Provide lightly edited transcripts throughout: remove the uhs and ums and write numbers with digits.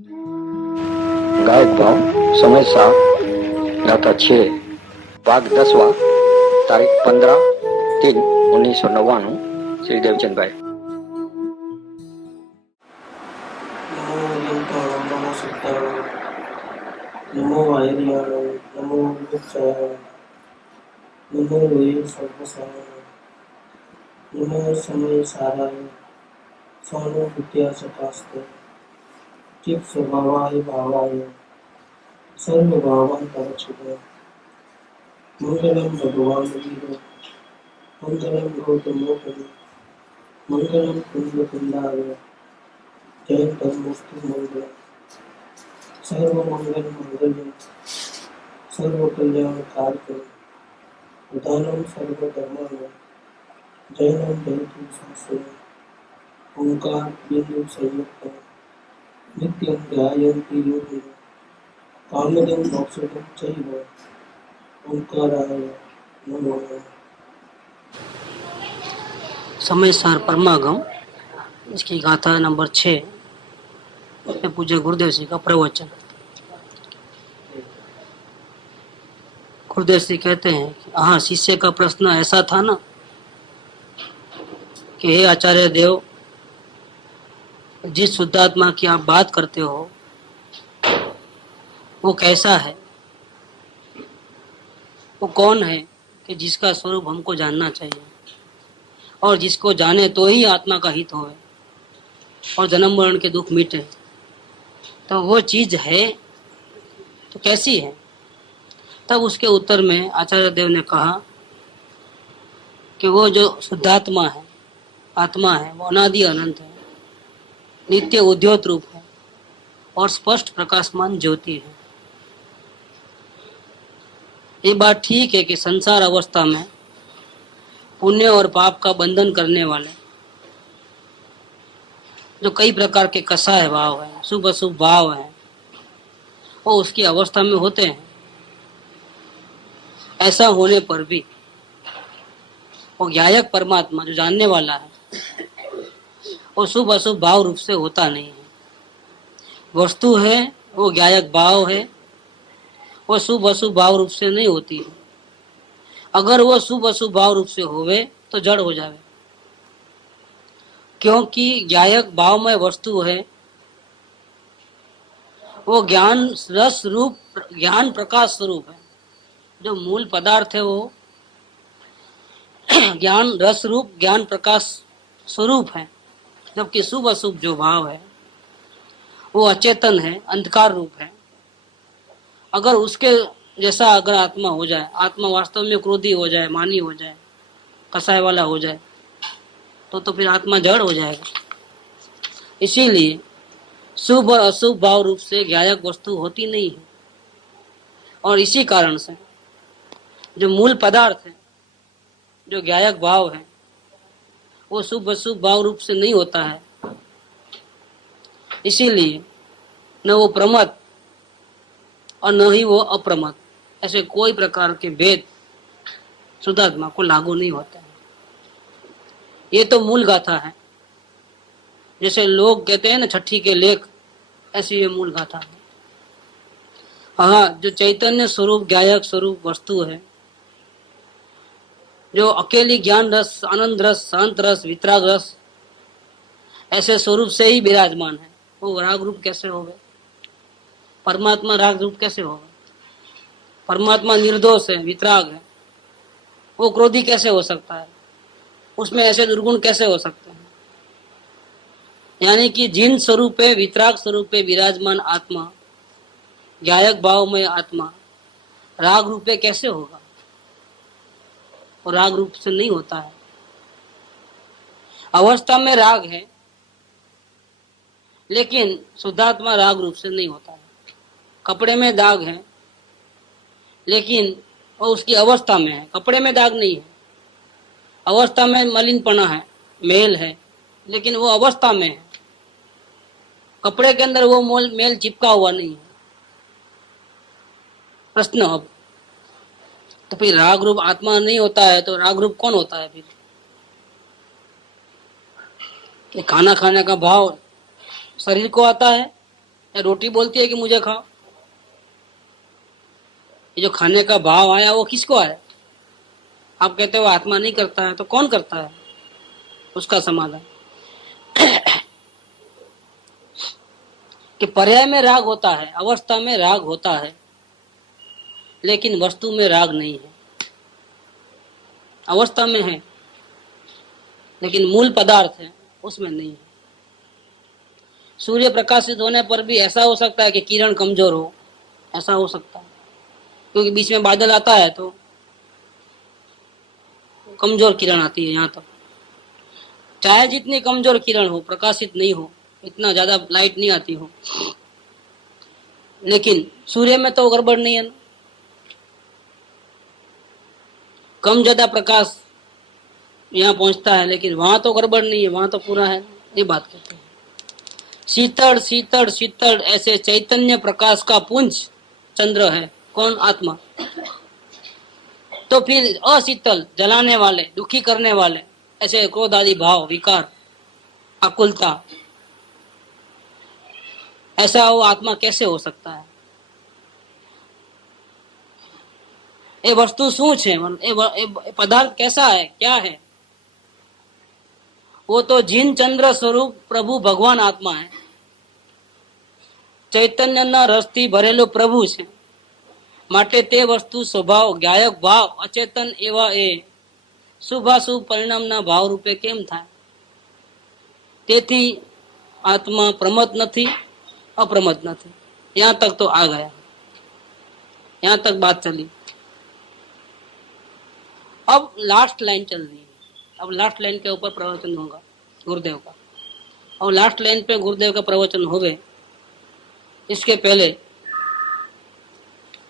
गायक भाव समय 7 गाथा 6 भाग 10वां तारीख 15/3/1999 श्री देवचंद भाई। नमो अनंताय नमो सत्ताय नमो वायर्याय नमो विमुक्ताय नमो वे सर्वसाय नमो समय साराय सहानुभूत्या सतास्ते चित् स्वभावाय भावाय सर्वभावान्तरक्षिते मंगलम भगवान वीरो मंगलम गौतमोपरि मंगलम कुंदकुंदाय जयंतमुस्तु मंगलम सर्वमंगल मंगलम सर्वकल्याणकारकम प्रधानम सर्वधर्माणं जैनम जयतु सहस्रम ओंकार बिंदु संयुक्त नित्यं ध्यायन्ति योगिनः कामदं मोक्षदं चैव ओंकाराय नमो नमः। समय सार परमागम इसकी गाथा नंबर 6 में पूज्य गुरुदेव जी का प्रवचन। गुरुदेव जी कहते हैं कि हाँ, शिष्य का प्रश्न ऐसा था ना कि हे आचार्य देव, जिस शुद्धात्मा की आप बात करते हो वो कैसा है, वो कौन है कि जिसका स्वरूप हमको जानना चाहिए और जिसको जाने तो ही आत्मा का हित होवे और जन्म मरण के दुख मिटे। तो वो चीज है तो कैसी है? तब उसके उत्तर में आचार्य देव ने कहा कि वो जो शुद्धात्मा है, आत्मा है, वो अनादि अनंत है, नित्य उद्योत रूप है और स्पष्ट प्रकाशमान ज्योति है। ये बात ठीक है कि संसार अवस्था में पुण्य और पाप का बंधन करने वाले जो कई प्रकार के कषाय भाव है, शुभ अशुभ भाव है, वो उसकी अवस्था में होते हैं। ऐसा होने पर भी वो ज्ञायक परमात्मा जो जानने वाला है वो शुभ अशुभ भाव रूप से होता नहीं है। वस्तु है वो ज्ञायक भाव है, वो शुभ अशुभ भाव रूप से नहीं होती है। अगर वो शुभ अशुभ भाव रूप से होवे तो जड़ हो जावे, क्योंकि ज्ञायक भावमय वस्तु है वो ज्ञान रस रूप, ज्ञान प्रकाश स्वरूप है। जो मूल पदार्थ है वो ज्ञान रस रूप, ज्ञान प्रकाश स्वरूप है, जबकि शुभ अशुभ जो भाव है वो अचेतन है, अंधकार रूप है। अगर उसके जैसा अगर आत्मा हो जाए, आत्मा वास्तव में क्रोधी हो जाए, मानी हो जाए, कसाय वाला हो जाए, तो फिर आत्मा जड़ हो जाएगा। इसीलिए शुभ और अशुभ भाव रूप से ज्ञायक वस्तु होती नहीं है। और इसी कारण से जो मूल पदार्थ है, जो ज्ञायक भाव है, वो शुभ अशुभ भाव रूप से नहीं होता है। इसीलिए न वो प्रमद और न ही वो अप्रमद, ऐसे कोई प्रकार के भेद शुद्धात्मा को लागू नहीं होता है। ये तो मूल गाथा है। जैसे लोग कहते हैं ना छठी के लेख, ऐसी ये मूल गाथा है। हाँ, जो चैतन्य स्वरूप ज्ञायक स्वरूप वस्तु है, जो अकेली ज्ञान रस, आनंद रस, शांत रस, वितराग रस ऐसे स्वरूप से ही विराजमान है, वो राग रूप कैसे हो गए? परमात्मा राग रूप कैसे होगा? परमात्मा निर्दोष है, वितराग है, वो क्रोधी कैसे हो सकता है? उसमें ऐसे दुर्गुण कैसे हो सकते हैं? यानी कि जिन स्वरूपे, वितराग स्वरूपे विराजमान आत्मा, ज्ञायक भाव में आत्मा राग रूपे कैसे होगा? और राग रूप से नहीं होता है। अवस्था में राग है, लेकिन शुद्धात्मा राग रूप से नहीं होता है। कपड़े में दाग है, लेकिन वो उसकी अवस्था में है, कपड़े में दाग नहीं है। अवस्था में मलिनपना है, मेल है, लेकिन वो अवस्था में है। कपड़े के अंदर वो मेल चिपका हुआ नहीं है। प्रश्न अब, तो फिर राग रूप आत्मा नहीं होता है तो राग रूप कौन होता है फिर? कि खाना खाने का भाव शरीर को आता है या रोटी बोलती है कि मुझे खाओ? ये जो खाने का भाव आया वो किसको आया? आप कहते हो आत्मा नहीं करता है, तो कौन करता है? उसका समाधान कि पर्याय में राग होता है, अवस्था में राग होता है, लेकिन वस्तु में राग नहीं है। अवस्था में है लेकिन मूल पदार्थ है उसमें नहीं है। सूर्य प्रकाशित होने पर भी ऐसा हो सकता है कि किरण कमजोर हो, ऐसा हो सकता है, क्योंकि बीच में बादल आता है तो कमजोर किरण आती है। यहाँ तक चाहे जितनी कमजोर किरण हो, प्रकाशित नहीं हो, इतना ज्यादा लाइट नहीं आती हो, लेकिन सूर्य में तो गड़बड़ नहीं है ना। कम ज्यादा प्रकाश यहाँ पहुंचता है लेकिन वहां तो गड़बड़ नहीं है, वहां तो पूरा है। ये बात कहते हैं शीतल शीतल शीतल ऐसे चैतन्य प्रकाश का पुंज चंद्र है कौन? आत्मा। तो फिर अशीतल, जलाने वाले, दुखी करने वाले, ऐसे क्रोध आदि भाव, विकार, आकुलता, ऐसा वो आत्मा कैसे हो सकता है? ये वस्तु શું છે? એ पदार्थ कैसा है, क्या है? वो तो जिन चंद्र स्वरूप प्रभु भगवान आत्मा है, ચૈતન્યના રસથી ભરેલો પ્રભુ છે, માટે તે વસ્તુ સ્વભાવ ગાયક ભાવ અચેતન એવા એ શુભાશુભ પરિણામના ભાવ રૂપે કેમ થાય? તેથી આત્મા પ્રમત નથી, अप्रमत નથી। यहाँ तक तो आ गया, यहाँ तक बात चली। अब लास्ट लाइन चल रही है। अब लास्ट लाइन के ऊपर प्रवचन होगा गुरुदेव का, और लास्ट लाइन पे गुरुदेव का प्रवचन हो गए। इसके पहले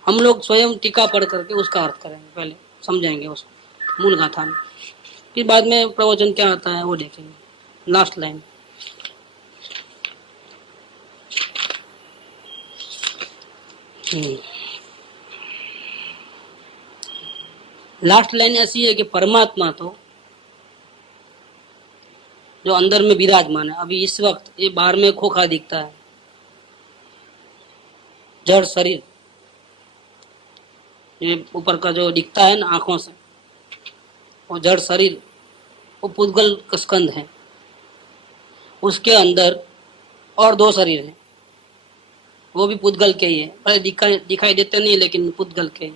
हम लोग स्वयं टीका पढ़ करके उसका अर्थ करेंगे, पहले समझेंगे उसको मूल गाथा में, फिर बाद में प्रवचन क्या आता है वो देखेंगे। लास्ट लाइन लास्ट लाइन ऐसी है कि परमात्मा तो जो अंदर में विराजमान है, अभी इस वक्त ये बाहर में खोखा दिखता है, जड़ शरीर, ये ऊपर का जो दिखता है ना आंखों से, वो जड़ शरीर, वो पुद्गल का स्कंद है। उसके अंदर और दो शरीर हैं, वो भी पुद्गल के ही है, पर दिखाई देते नहीं लेकिन पुद्गल के ही।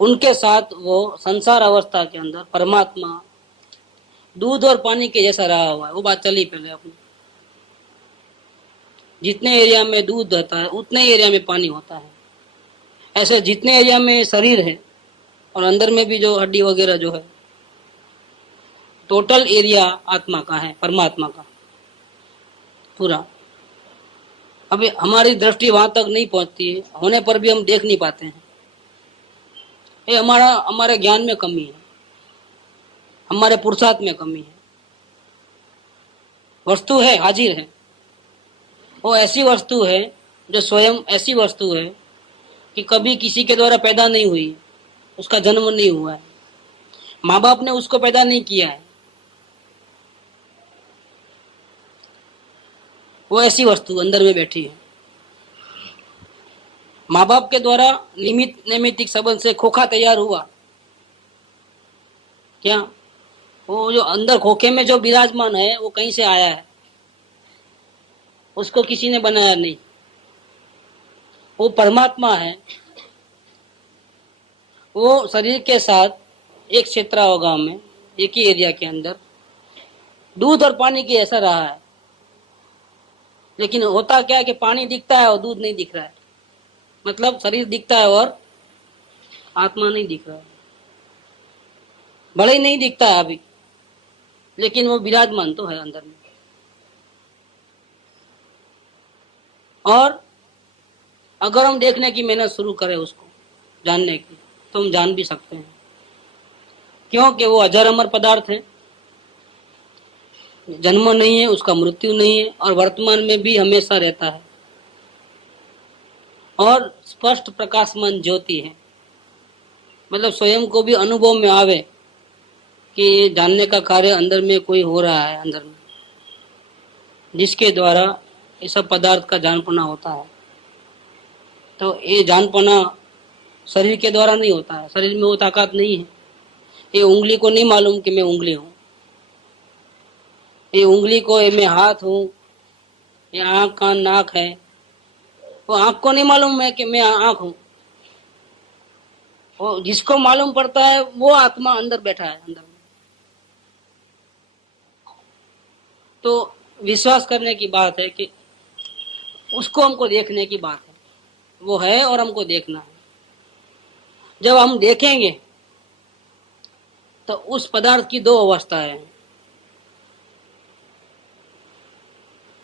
उनके साथ वो संसार अवस्था के अंदर परमात्मा दूध और पानी के जैसा रहा हुआ है। वो बात चली पहले अपनी, जितने एरिया में दूध रहता है उतने एरिया में पानी होता है। ऐसे जितने एरिया में शरीर है और अंदर में भी जो हड्डी वगैरह जो है, टोटल एरिया आत्मा का है, परमात्मा का पूरा। अभी हमारी दृष्टि वहां तक नहीं पहुंचती है, होने पर भी हम देख नहीं पाते हैं। ये हमारे ज्ञान में कमी है, हमारे पुरुषार्थ में कमी है। वस्तु है, हाजिर है, वो ऐसी वस्तु है जो स्वयं ऐसी वस्तु है कि कभी किसी के द्वारा पैदा नहीं हुई है, उसका जन्म नहीं हुआ है, माँ बाप ने उसको पैदा नहीं किया है। वो ऐसी वस्तु अंदर में बैठी है। माँ बाप के द्वारा निमित नैमित्तिक संबंध से खोखा तैयार हुआ क्या? वो जो अंदर खोखे में जो विराजमान है वो कहीं से आया है, उसको किसी ने बनाया नहीं। वो परमात्मा है। वो शरीर के साथ एक क्षेत्रावगाह में, एक ही एरिया के अंदर दूध और पानी के ऐसा रहा है, लेकिन होता क्या है कि पानी दिखता है और दूध नहीं दिख रहा है। मतलब शरीर दिखता है और आत्मा नहीं दिख रहा है। भले ही नहीं दिखता है अभी, लेकिन वो विराजमान तो है अंदर में। और अगर हम देखने की मेहनत शुरू करें उसको जानने की, तो हम जान भी सकते हैं, क्योंकि वो अजर अमर पदार्थ है, जन्म नहीं है, उसका मृत्यु नहीं है, और वर्तमान में भी हमेशा रहता है, और स्पष्ट प्रकाशमान ज्योति है। मतलब स्वयं को भी अनुभव में आवे कि जानने का कार्य अंदर में कोई हो रहा है, अंदर में, जिसके द्वारा ये सब पदार्थ का जानपना होता है। तो ये जानपना शरीर के द्वारा नहीं होता है, शरीर में वो ताकत नहीं है। ये उंगली को नहीं मालूम कि मैं उंगली हूँ, ये उंगली को ये मैं हाथ हूँ, ये आँख कान नाक है। वो आँख को नहीं मालूम है कि मैं आँख हूँ। वो जिसको मालूम पड़ता है वो आत्मा अंदर बैठा है अंदर में। तो विश्वास करने की बात है कि उसको हमको देखने की बात है, वो है और हमको देखना है। जब हम देखेंगे तो उस पदार्थ की दो अवस्थाएं हैं,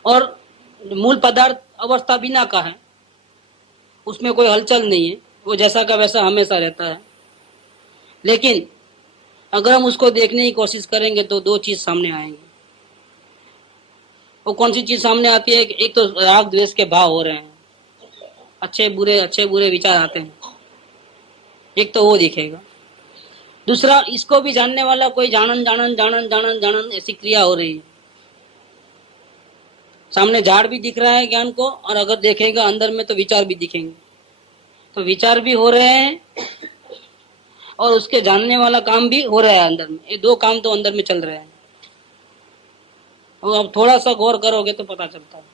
और मूल पदार्थ अवस्था बिना का है, उसमें कोई हलचल नहीं है, वो जैसा का वैसा हमेशा रहता है। लेकिन अगर हम उसको देखने की कोशिश करेंगे तो दो चीज सामने आएंगे। वो कौन सी चीज सामने आती है? एक तो राग द्वेष के भाव हो रहे हैं, अच्छे बुरे विचार आते हैं, एक तो वो दिखेगा। दूसरा, इसको भी जानने वाला कोई जानन ऐसी क्रिया हो रही है। सामने झाड़ भी दिख रहा है ज्ञान को, और अगर देखेगा अंदर में तो विचार भी दिखेंगे। तो विचार भी हो रहे हैं और उसके जानने वाला काम भी हो रहा है अंदर में। ये दो काम तो अंदर में चल रहे हैं। और अब थोड़ा सा गौर करोगे तो पता चलता है।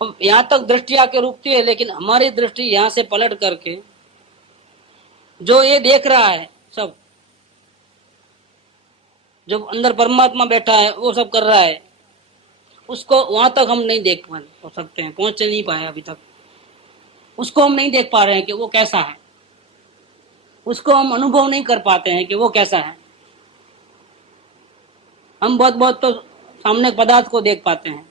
अब यहाँ तक दृष्टि आके रुकती है, लेकिन हमारी दृष्टि यहाँ से पलट करके जो ये देख रहा है सब, जो अंदर परमात्मा बैठा है वो सब कर रहा है, उसको वहां तक हम नहीं देख सकते हैं, पहुंच नहीं पाए अभी तक। उसको हम नहीं देख पा रहे हैं कि वो कैसा है, उसको हम अनुभव नहीं कर पाते हैं कि वो कैसा है। हम बहुत तो सामने पदार्थ को देख पाते हैं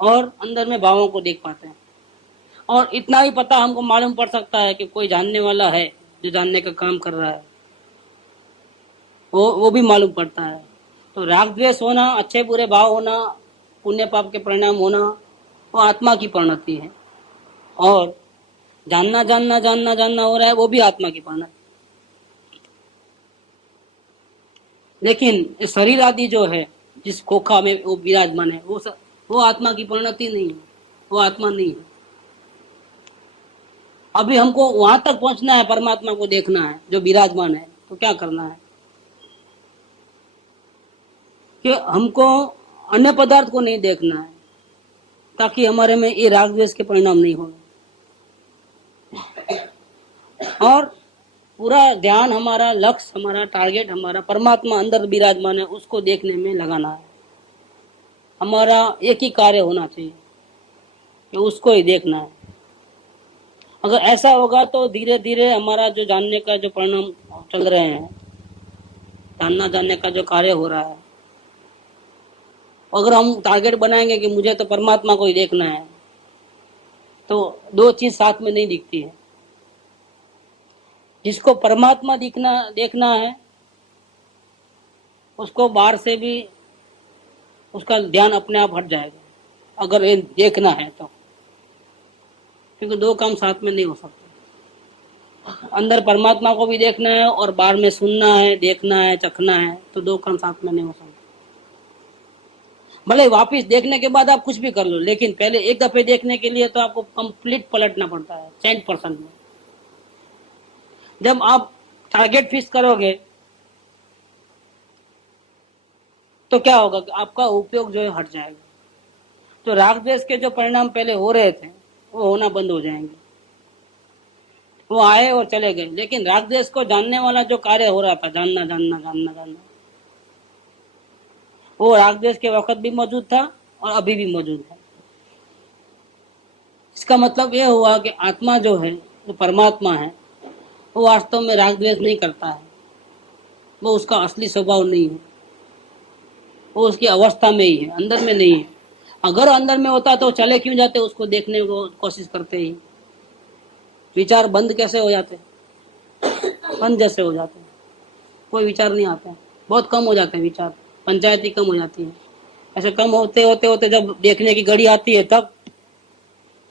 और अंदर में भावों को देख पाते हैं, और इतना ही पता हमको मालूम पड़ सकता है कि कोई जानने वाला है जो जानने का काम कर रहा है, वो भी मालूम पड़ता है। तो राग द्वेष होना, अच्छे बुरे भाव होना, पुण्य पाप के परिणाम होना, वो आत्मा की परिणति है। और जानना हो रहा है, वो भी आत्मा की परिणति। लेकिन शरीर आदि जो है, जिस खोखा में वो विराजमान है, वो आत्मा की परिणति नहीं है, वो आत्मा नहीं है। अभी हमको वहां तक पहुंचना है, परमात्मा को देखना है जो विराजमान है। तो क्या करना है कि हमको अन्य पदार्थ को नहीं देखना है, ताकि हमारे में ये राग द्वेष के परिणाम नहीं हो। और पूरा ध्यान हमारा, लक्ष्य हमारा, टारगेट हमारा परमात्मा अंदर विराजमान है, उसको देखने में लगाना है। हमारा एक ही कार्य होना चाहिए कि उसको ही देखना है। अगर ऐसा होगा तो धीरे धीरे हमारा जो जानने का जो परिणाम चल रहे हैं, जानने का जो कार्य हो रहा है, अगर हम टारगेट बनाएंगे कि मुझे तो परमात्मा को ही देखना है, तो दो चीज साथ में नहीं दिखती है। जिसको परमात्मा देखना है, उसको बाहर से भी उसका ध्यान अपने आप हट जाएगा, अगर ये देखना है तो। क्योंकि दो काम साथ में नहीं हो सकते। अंदर परमात्मा को भी देखना है और बाहर में सुनना है, देखना है, चखना है, तो दो काम साथ में नहीं हो सकते। भले वापिस देखने के बाद आप कुछ भी कर लो, लेकिन पहले एक दफे देखने के लिए तो आपको कंप्लीट पलटना पड़ता है 100% में। जब आप टारगेट फिक्स करोगे तो क्या होगा कि आपका उपयोग जो है हट जाएगा। तो राग द्वेष के जो परिणाम पहले हो रहे थे वो होना बंद हो जाएंगे। वो आए और चले गए, लेकिन राग द्वेष को जानने वाला जो कार्य हो रहा था, जानना, वो राग द्वेष के वक्त भी मौजूद था और अभी भी मौजूद है। इसका मतलब ये हुआ कि आत्मा जो है, जो परमात्मा है, वो वास्तव में राग द्वेष नहीं करता है। वो उसका असली स्वभाव नहीं है, वो उसकी अवस्था में ही है, अंदर में नहीं है। अगर अंदर में होता तो चले क्यों जाते, उसको देखने को कोशिश करते ही। विचार बंद कैसे हो जाते, बंद जैसे हो जाते हैं, कोई विचार नहीं आता है, बहुत कम हो जाते हैं विचार, पंचायती कम हो जाती है। ऐसे कम होते होते जब देखने की घड़ी आती है, तब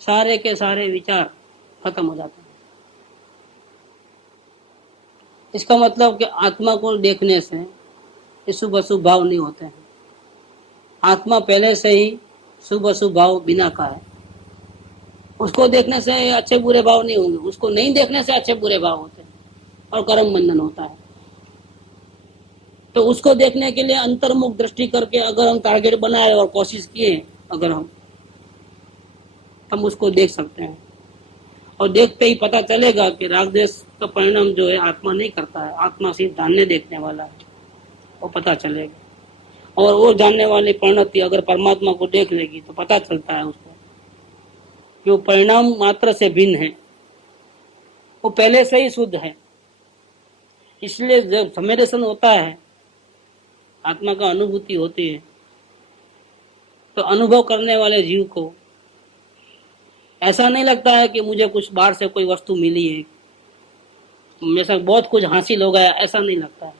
सारे के सारे विचार खत्म हो जाते हैं। इसका मतलब कि आत्मा को देखने से शुभ अशुभ भाव नहीं होते हैं। आत्मा पहले से ही शुभ अशुभ भाव बिना का है। उसको देखने से अच्छे बुरे भाव नहीं होंगे, उसको नहीं देखने से अच्छे बुरे भाव होते हैं और कर्म बंधन होता है। तो उसको देखने के लिए अंतर्मुख दृष्टि करके अगर हम टारगेट बनाए और कोशिश किए, अगर हम उसको देख सकते हैं। और देखते ही पता चलेगा कि राग द्वेष का परिणाम जो है आत्मा नहीं करता है, आत्मा सिर्फ जानने देखने वाला है, वो पता चलेगा। और वो जानने वाली परिणति अगर परमात्मा को देख लेगी तो पता चलता है उसको कि वो परिणाम मात्र से भिन्न है, वो पहले से ही शुद्ध है। इसलिए जब सम्मेलन होता है, आत्मा का अनुभूति होती है, तो अनुभव करने वाले जीव को ऐसा नहीं लगता है कि मुझे कुछ बाहर से कोई वस्तु मिली है, मेरे साथ बहुत कुछ हासिल हो गया, ऐसा नहीं लगता है।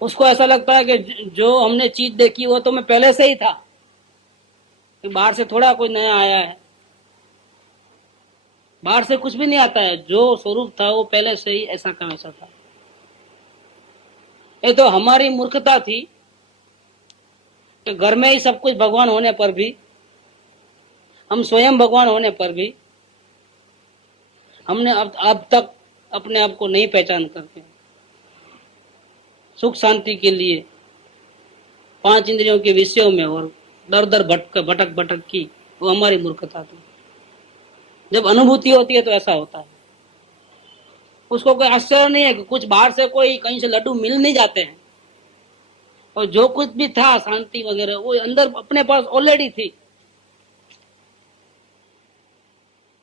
उसको ऐसा लगता है कि जो हमने चीज देखी वो तो मैं पहले से ही था, कि बाहर से थोड़ा कोई नया आया है, बाहर से कुछ भी नहीं आता है, जो स्वरूप था वो पहले से ही ऐसा का वैसा था। ये तो हमारी मूर्खता थी कि घर में ही सब कुछ भगवान होने पर भी, हम स्वयं भगवान होने पर भी हमने अब तक अपने आप को नहीं पहचान करके सुख शांति के लिए 5 इंद्रियों के विषयों में और दर दर भटक की, वो हमारी मूर्खता थी। जब अनुभूति होती है तो ऐसा होता है। उसको कोई आश्चर्य नहीं है कि कुछ बाहर से कोई कहीं से लड्डू मिल नहीं जाते हैं, और जो कुछ भी था शांति वगैरह वो अंदर अपने पास ऑलरेडी थी,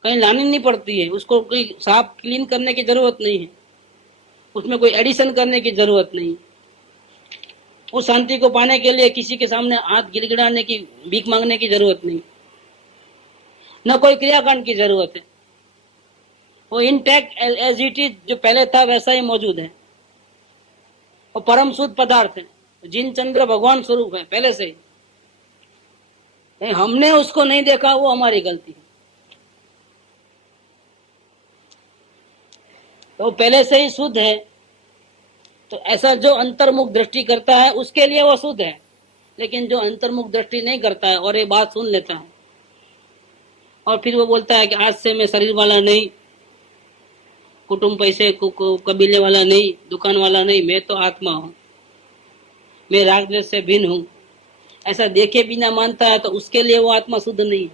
कहीं लानी नहीं पड़ती है, उसको कोई साफ क्लीन करने की जरूरत नहीं है, उसमें कोई एडिशन करने की जरूरत नहीं। उस शांति को पाने के लिए किसी के सामने हाथ गिड़गिड़ाने की, भीख मांगने की जरूरत नहीं, न कोई क्रियाकांड की जरूरत है। वो इंटैक्ट एज इट इज, जो पहले था वैसा ही मौजूद है। वो परम शुद्ध पदार्थ है, जिन चंद्र भगवान स्वरूप है पहले से ही। हमने उसको नहीं देखा, वो हमारी गलती है। तो पहले से ही शुद्ध है, तो ऐसा जो अंतर्मुख दृष्टि करता है उसके लिए वो शुद्ध है। लेकिन जो अंतर्मुख दृष्टि नहीं करता है और ये बात सुन लेता है और फिर वो बोलता है कि आज से मैं शरीर वाला नहीं, कुटुंब पैसे कबीले वाला नहीं, दुकान वाला नहीं, मैं तो आत्मा हूं, मैं राग द्वेष से भिन्न हूं, ऐसा देखे बिना मानता है तो उसके लिए वो आत्मा शुद्ध नहीं है।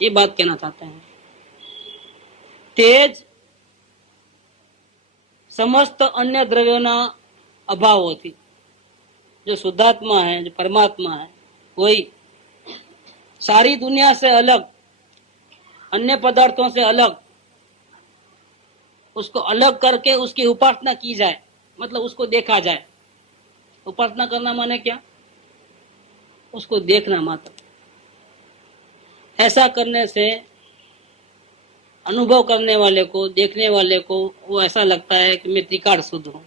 ये बात कहना चाहते हैं। तेज समस्त अन्य द्रव्योना अभाव होती, जो शुद्धात्मा है, जो परमात्मा है, वही सारी दुनिया से अलग, अन्य पदार्थों से अलग, उसको अलग करके उसकी उपासना की जाए, मतलब उसको देखा जाए। उपासना करना माने क्या? उसको देखना मात्र। ऐसा करने से अनुभव करने वाले को, देखने वाले को वो ऐसा लगता है कि मैं त्रिकाल शुद्ध हूं।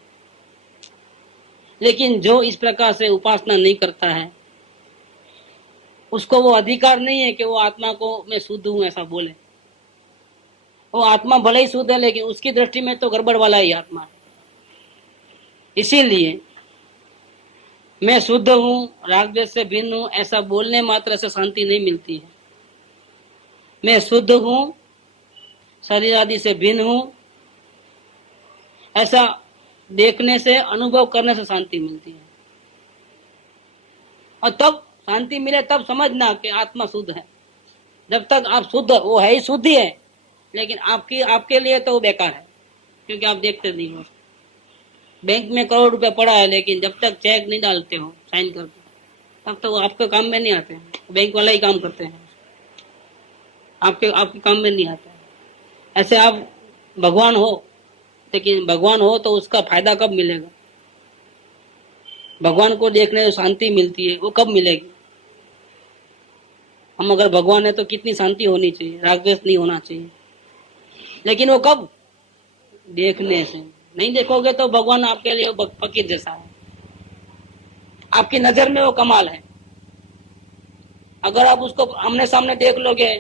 लेकिन जो इस प्रकार से उपासना नहीं करता है, उसको वो अधिकार नहीं है कि वो आत्मा को मैं शुद्ध हूं ऐसा बोले। वो आत्मा भले ही शुद्ध है, लेकिन उसकी दृष्टि में तो गड़बड़ वाला ही आत्मा है। इसीलिए मैं शुद्ध हूं, राग द्वेष से भिन्न हूं, ऐसा बोलने मात्र से शांति नहीं मिलती है। मैं शुद्ध हूं, शरीर आदि से भिन्न हूं, ऐसा देखने से, अनुभव करने से शांति मिलती है। और तब शांति मिले तब समझना कि आत्मा शुद्ध है। जब तक आप शुद्ध, वो है ही शुद्ध ही है, लेकिन आपके लिए तो वो बेकार है, क्योंकि आप देखते नहीं हो। बैंक में करोड़ रुपया पड़ा है, लेकिन जब तक चेक नहीं डालते हो, साइन करते हो, तब तक वो आपके काम में नहीं आते हैं। बैंक वाला ही काम करते हैं, आपके काम में नहीं आते हैं। ऐसे आप भगवान हो, लेकिन भगवान हो तो उसका फायदा कब मिलेगा? भगवान को देखने से शांति मिलती है, वो कब मिलेगी? हम अगर भगवान है तो कितनी शांति होनी चाहिए, राग द्वेष नहीं होना चाहिए। लेकिन वो कब? देखने से। नहीं देखोगे तो भगवान आपके लिए फकीर जैसा है, आपकी नजर में वो कमाल है। अगर आप उसको आमने सामने देख लोगे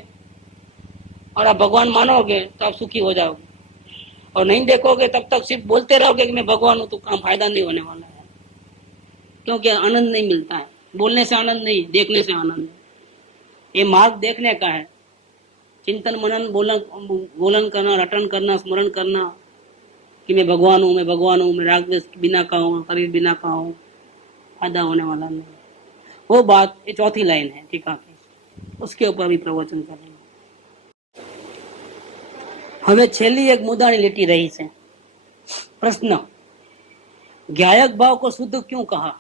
और आप भगवान मानोगे तो आप सुखी हो जाओगे, और नहीं देखोगे तब तक सिर्फ बोलते रहोगे कि मैं भगवान हूं, तो काम फायदा नहीं होने वाला है, क्योंकि आनंद नहीं मिलता है। बोलने से आनंद नहीं, देखने से आनंद है। ये मार्ग देखने का है। चिंतन मनन बोलन बोलन करना, रटन करना, स्मरण करना कि मैं भगवान हूँ, मैं भगवान हूँ, मैं राग द्वेष बिना का हूँ, शरीर बिना का हूँ, फायदा होने वाला नहीं। वो बात ये चौथी लाइन है टीका की, उसके ऊपर भी प्रवचन करेंगे। હવે છેલ્લી એક મુદ્દાની લીટી રહી છે। પ્રશ્ન, ज्ञायक भाव को शुद्ध क्यों कहा?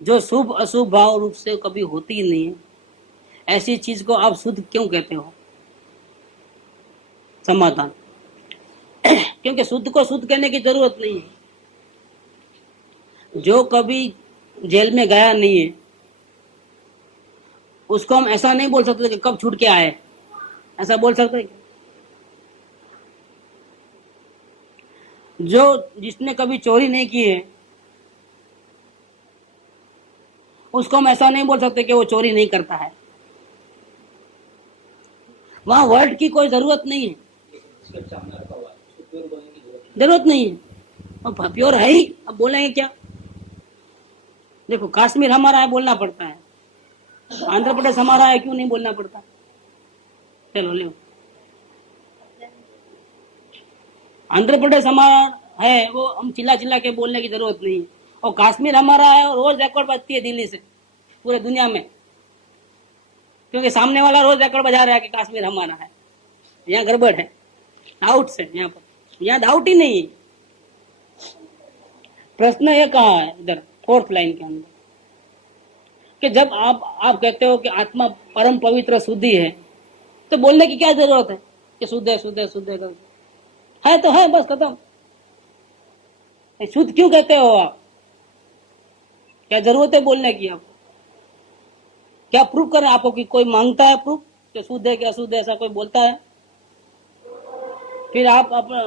जो शुभ अशुभ भाव रूप से कभी होती ही नहीं है, ऐसी चीज को आप शुद्ध क्यों कहते हो? समाधान, क्योंकि शुद्ध को शुद्ध कहने की जरूरत नहीं है। जो कभी जेल में गया नहीं है उसको हम ऐसा नहीं बोल सकते कि कब छूट के आए, ऐसा बोल सकते हैं? जो जिसने कभी चोरी नहीं की है उसको हम ऐसा नहीं बोल सकते कि वो चोरी नहीं करता है। वहां वर्ड की कोई जरूरत नहीं है, जरूरत नहीं है। अब प्योर है ही, अब बोलेंगे क्या? देखो, कश्मीर हमारा है, बोलना पड़ता है। आंध्र प्रदेश हमारा है, क्यों नहीं बोलना पड़ता? चलो ले, आंध्र प्रदेश हमारा है, वो हम चिल्ला चिल्ला के बोलने की जरूरत नहीं है। और कश्मीर हमारा है, और रोज रिकॉर्ड बजती है दिल्ली से पूरे दुनिया में, क्योंकि सामने वाला रोज रिकॉर्ड बजा रहा है कि कश्मीर हमारा है। यहाँ गड़बड़ है, डाउट है यहाँ पर, यहाँ डाउट ही नहीं है। प्रश्न ये कहा है इधर फोर्थ लाइन के अंदर कि जब आप कहते हो कि आत्मा परम पवित्र शुद्धि है, तो बोलने की क्या जरूरत है कि शुद्ध है, शुद्ध है, शुद्ध है तो है, बस खत्म। शुद्ध क्यों कहते हो आप? क्या जरूरत है बोलने की? आपको क्या प्रूफ करें आपको कि कोई मांगता है प्रूफ कि शुद्ध है क्या अशुद्ध है, ऐसा कोई बोलता है? फिर आप अपना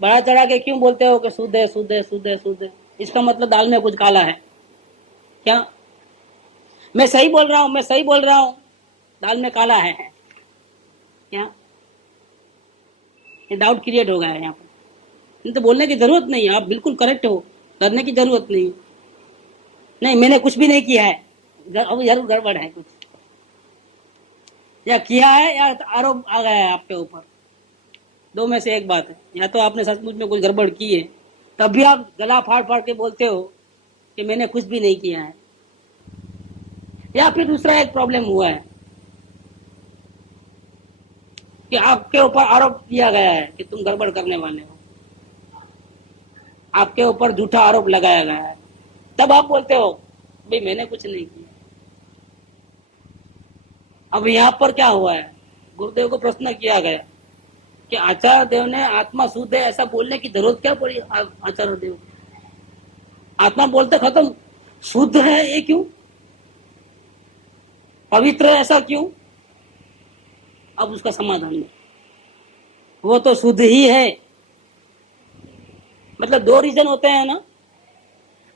बड़ा चढ़ा के क्यों बोलते हो कि शुद्ध है, शुद्ध है, शुद्ध है, शुद्ध है? इसका मतलब दाल में कुछ काला है क्या? मैं सही बोल रहा हूं, मैं सही बोल रहा हूं, दाल में काला है क्या? ये डाउट क्रिएट हो गया है यहाँ पर। नहीं तो बोलने की जरूरत नहीं है, आप बिल्कुल करेक्ट हो, करने की जरूरत नहीं। नहीं, मैंने कुछ भी नहीं किया है, अब जरूर गड़बड़ है कुछ, या किया है या आरोप आ गया है आपके ऊपर। दो में से एक बात है, या तो आपने सचमुच में कुछ गड़बड़ की है, तब भी आप गला फाड़ फाड़ के बोलते हो कि मैंने कुछ भी नहीं किया है, या फिर दूसरा एक प्रॉब्लम हुआ है कि आपके ऊपर आरोप किया गया है कि तुम गड़बड़ करने वाले हो, आपके ऊपर झूठा आरोप लगाया गया है, तब आप बोलते हो भाई मैंने कुछ नहीं किया। अब यहाँ पर क्या हुआ है, गुरुदेव को प्रश्न किया गया कि आचार्य देव ने आत्मा शुद्ध है ऐसा बोलने की जरूरत क्या पड़ी आचार्य देव? आत्मा बोलते खत्म, शुद्ध है ये क्यों, पवित्र है ऐसा क्यों? अब उसका समाधान है, वो तो शुद्ध ही है। मतलब दो रीजन होते हैं ना,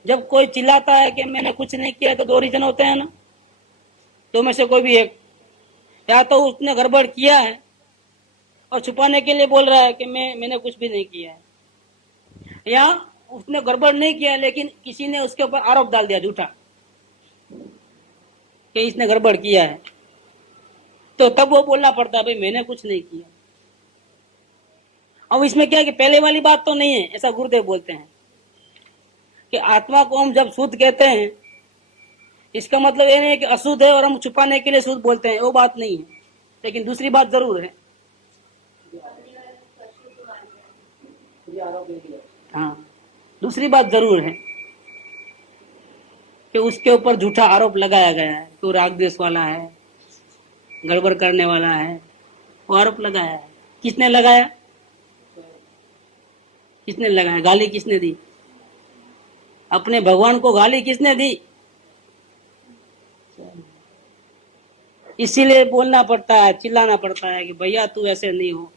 जब कोई चिल्लाता है कि मैंने कुछ नहीं किया, तो दो रीजन होते हैं ना, दो में से कोई भी एक, या तो उसने गड़बड़ किया है और छुपाने के लिए बोल रहा है कि मैंने कुछ भी नहीं किया है, या उसने गड़बड़ नहीं किया लेकिन किसी ने उसके ऊपर आरोप डाल दिया झूठा कि इसने गड़बड़ किया है, तो तब वो बोलना पड़ता है भाई मैंने कुछ नहीं किया। अब इसमें क्या है कि पहले वाली बात तो नहीं है, ऐसा गुरुदेव बोलते हैं कि आत्मा को हम जब शुद्ध कहते हैं, इसका मतलब ये नहीं है कि अशुद्ध है और हम छुपाने के लिए शुद्ध बोलते हैं, वो बात नहीं है। लेकिन दूसरी बात जरूर है, हाँ, दूसरी बात जरूर है कि उसके ऊपर झूठा आरोप लगाया गया है, तो राग द्वेष वाला है, गड़बड़ करने वाला है, वो आरोप लगाया है। किसने लगाया? किसने लगाया? गाली किसने दी? अपने भगवान को गाली किसने दी? इसीलिए बोलना पड़ता है, चिल्लाना पड़ता है कि भैया तू ऐसे नहीं हो।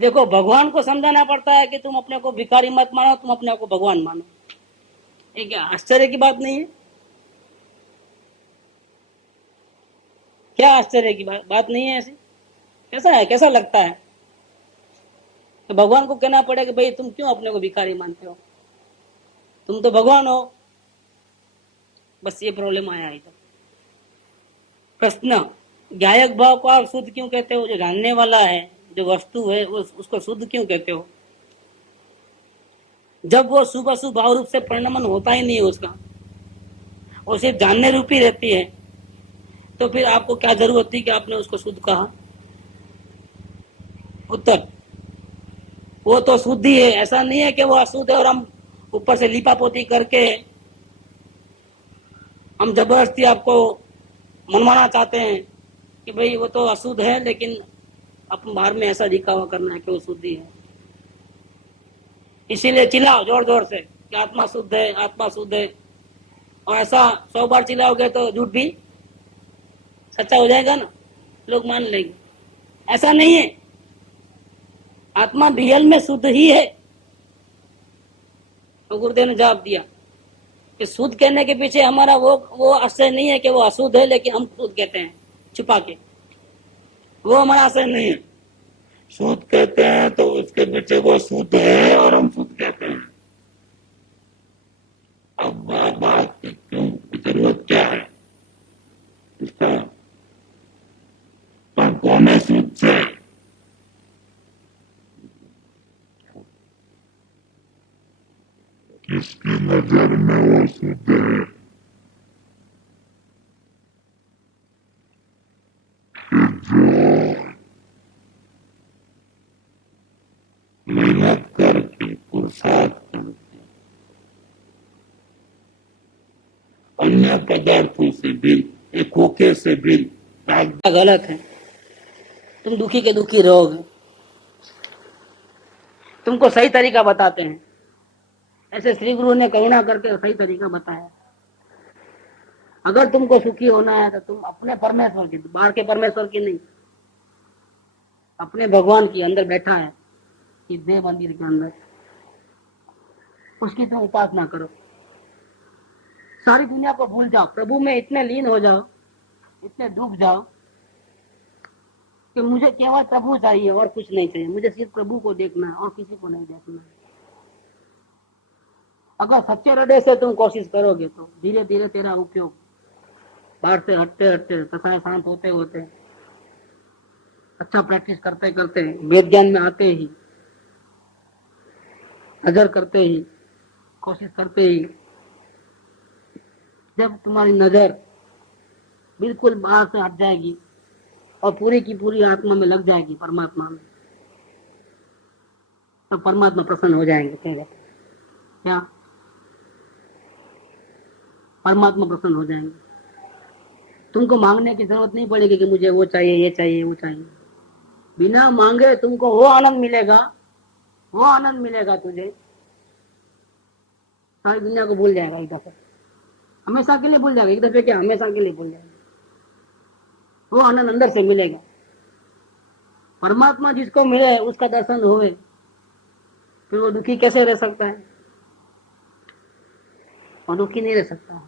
देखो, भगवान को समझाना पड़ता है कि तुम अपने को भिखारी मत मानो, तुम अपने को भगवान मानो। ये क्या आश्चर्य की बात नहीं है? क्या आश्चर्य की बात नहीं है ऐसी? कैसा है, कैसा लगता है? तो भगवान को कहना पड़े कि भाई तुम क्यों अपने को भिखारी मानते हो, तुम तो भगवान हो। बस ये प्रॉब्लम आया इधर। प्रश्न, ज्ञायक भाव को आप शुद्ध क्यों कहते हो? जो जानने वाला है, जो वस्तु है, उसको शुद्ध क्यों कहते हो? जब वो शुभ अशुभ भाव रूप से परिणमन होता ही नहीं है उसका, वो सिर्फ जानने रूपी रहती है, तो फिर आपको क्या जरूरत थी कि आपने उसको शुद्ध कहा? उत्तर, वो तो शुद्ध ही है। ऐसा नहीं है कि वो अशुद्ध है और हम ऊपर से लीपापोती करके हम जबरदस्ती आपको मनवाना चाहते हैं कि भाई वो तो अशुद्ध है, लेकिन अपन बाहर में ऐसा दिखावा करना है कि वो शुद्ध ही है। इसीलिए चिल्लाओ जोर जोर से कि आत्मा शुद्ध है, आत्मा शुद्ध है। और ऐसा 100 बार चिल्लाओगे तो झूठ भी सच्चा हो जाएगा ना, लोग मान लेंगे। ऐसा नहीं है, आत्मा रियल में शुद्ध ही है। तो गुरुदेव ने जवाब दिया कि शुद्ध कहने के पीछे हमारा वो आशय नहीं है कि वो अशुद्ध है, लेकिन हम शुद्ध कहते हैं छुपा के। वो हमारा आशय नहीं है। शुद्ध कहते हैं तो उसके पीछे वो शुद्ध है और हम शुद्ध कहते हैं। अब बात क्यों, जरूरत क्या है इसका? पर कौन है शुद्ध से? किसकी नजर में वो शुद्ध है? जो मेहनत करके, पुरुषार्थ करके, अन्य पदार्थों से भी, एक खोखे से भी गलत है। तुम दुखी के दुखी रहोगे, तुमको सही तरीका बताते हैं। ऐसे श्री गुरु ने करुणा करके सही तरीका बताया। अगर तुमको सुखी होना है तो तुम अपने परमेश्वर की, बाहर के परमेश्वर की नहीं, अपने भगवान की अंदर बैठा है इस देव मंदिर के अंदर, उसकी तुम उपासना करो। सारी दुनिया को भूल जाओ, प्रभु में इतने लीन हो जाओ, इतने डूब जाओ कि मुझे केवल प्रभु चाहिए और कुछ नहीं चाहिए। मुझे सिर्फ प्रभु को देखना है और किसी को नहीं देखना है। अगर सच्चे हृदय से तुम कोशिश करोगे तो धीरे धीरे तेरा उपयोग बाहर से हटते हटते, कसाय शांत होते होते, अच्छा प्रैक्टिस करते करते, वेद ज्ञान में आते ही, नजर करते ही, कोशिश करते ही, जब तुम्हारी नजर बिल्कुल बाहर से हट जाएगी और पूरी की पूरी आत्मा में लग जाएगी, परमात्मा में, तो परमात्मा प्रसन्न हो जाएंगे। क्या? परमात्मा प्रसन्न हो जाएंगे। तुमको मांगने की जरूरत नहीं पड़ेगी कि मुझे वो चाहिए, ये चाहिए, वो चाहिए। बिना मांगे तुमको वो आनंद मिलेगा, वो आनंद मिलेगा तुझे। सारी दुनिया को भूल जाएगा एक दफे, हमेशा के लिए भूल जाएगा। एक दफे क्या, हमेशा के लिए भूल जाएगा। वो आनंद अंदर से मिलेगा। परमात्मा जिसको मिले उसका दर्शन होए, फिर वो दुखी कैसे रह सकता है? और दुखी नहीं रह सकता।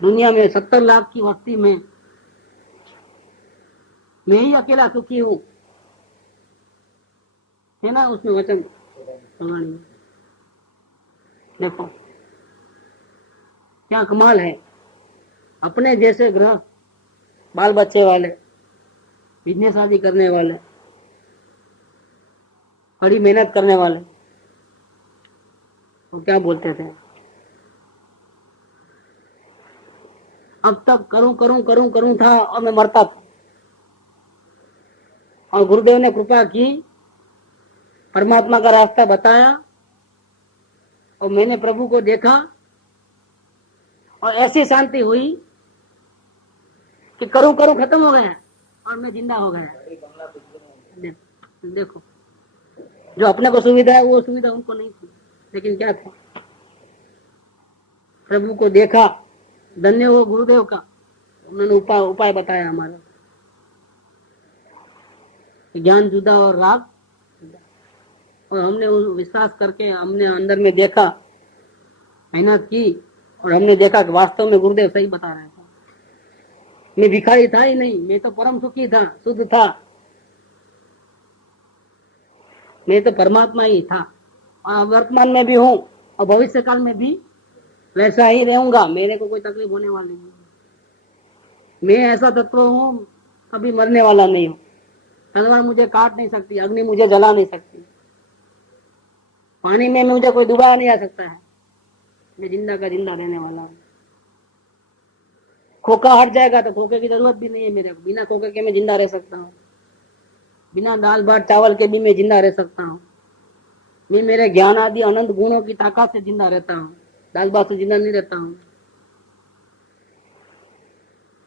दुनिया में 70 लाख की वस्ती में मैं ही अकेला सुखी हूं, है ना उसमें वचन। देखो क्या कमाल है। अपने जैसे ग्रह, बाल बच्चे वाले, बिजनेस आदि करने वाले, कड़ी मेहनत करने वाले, वो क्या बोलते थे? अब तक करूं करूं करूं करूं था और मैं मरता था। और गुरुदेव ने कृपा की, परमात्मा का रास्ता बताया और मैंने प्रभु को देखा और ऐसी शांति हुई कि करूं करूं खत्म हो गया और मैं जिंदा हो गया। देखो, जो अपने को सुविधा है वो सुविधा उनको नहीं थी, लेकिन क्या था? प्रभु को देखा। धन्य हो गुरुदेव का, उन्होंने उपाय बताया हमारा। ज्ञान जुदा और राग, और हमने विश्वास करके हमने अंदर में देखा, मेहनत की और हमने देखा कि वास्तव में गुरुदेव सही बता रहे थे। मैं भिखारी था ही नहीं, मैं तो परम सुखी था, शुद्ध था, मैं तो परमात्मा ही था और वर्तमान में भी हूँ और भविष्य काल में भी वैसा ही रहूंगा, मेरे को कोई तकलीफ होने वाली नहीं। मैं ऐसा तत्व हूँ, कभी मरने वाला नहीं हूँ। तलवार मुझे काट नहीं सकती, अग्नि मुझे जला नहीं सकती, पानी में मुझे कोई डुबा नहीं आ सकता है। मैं जिंदा का जिंदा रहने वाला हूँ। खोखा हट जाएगा तो खोखे की जरूरत भी नहीं है मेरे को, बिना खोखे के मैं जिंदा रह सकता हूँ। बिना दाल भात चावल के भी मैं जिंदा रह सकता हूँ। मैं मेरे ज्ञान आदि अनंत गुणों की ताकत से जिंदा रहता हूँ, दाल भात से जिंदा नहीं रहता हूँ।